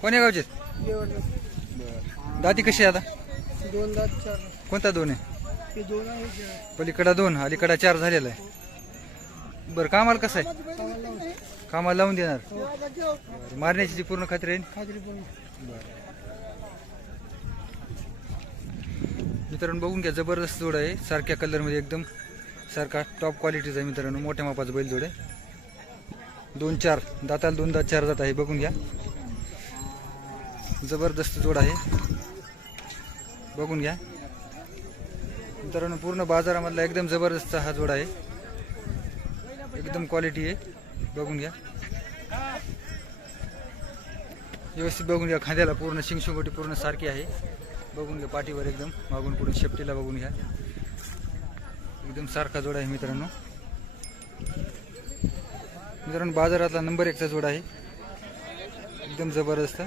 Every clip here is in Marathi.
कोण्या गावचे? दाती कशी आहे आता? 2 दात 4. कोणता 2 आहे? हे 2 आहे. पलीकडा 2 अलीकडा 4 झालेला आहे. बरं कामाला कसं आहे? कामाला लावून देणार? बरं, मारण्याची जी पूर्ण खात्री आहे? खात्री पण. मित्रांनो बघून घ्या, जबरदस्त जोड आहे. सारख्या कलरमध्ये एकदम सारखा टॉप क्वालिटीचा आहे मित्रांनो. मोठ्या मापाचा बैल जोड आहे. 2-4 दाताला 2 दात 4 दात आहे. बघून घ्या, जबरदस्त जोड आहे. बघून घ्या मित्रांनो, पूर्ण बाजारामधला एकदम जबरदस्त हा जोड आहे. एकदम क्वालिटी आहे. बघून घ्या व्यवस्थित. बघून घ्या, खांद्याला पूर्ण शिंगशिंगोटी पूर्ण सारखी आहे. बघून घ्या पाठीवर एकदम मागून पुढून शेपटीला बघून घ्या, एकदम सारखा जोड आहे मित्रांनो. मित्रांनो बाजारातला नंबर 1चा जोड आहे. एकदम जबरदस्त.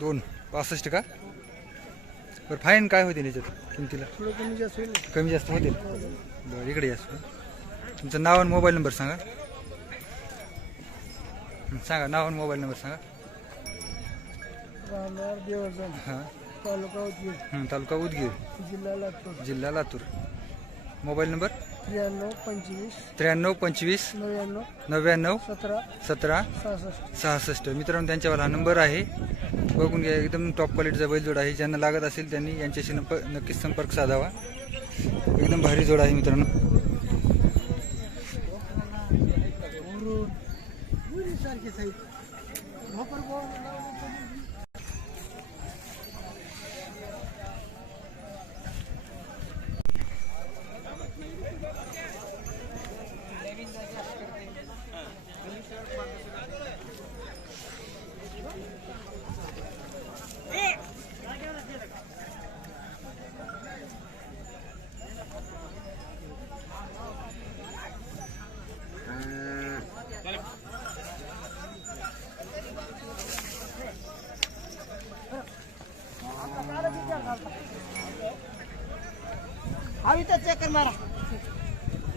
2.65 का? बरं फाईन काय होते याच्यात किमतीला? कमी जास्त होतील. बरं इकडे या. तुमचं नाव आणि मोबाईल नंबर सांगा. सांगा नाव आणि मोबाईल नंबर सांगा. हां तालुका उदगीर जिल्हा लातूर. Mobile number 93 25 99 17 66. मित्रांनो त्यांच्यावाला हा नंबर आहे. बघून घ्या, एकदम टॉप क्वालिटीचा बैलजोड आहे. ज्यांना लागत असेल त्यांनी यांच्याशी नक्कीच संपर्क साधावा. एकदम भारी जोड आहे मित्रांनो. आम्ही तर चेक कर मारा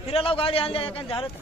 फिरायला गाडी आणल्या एका झालं तर.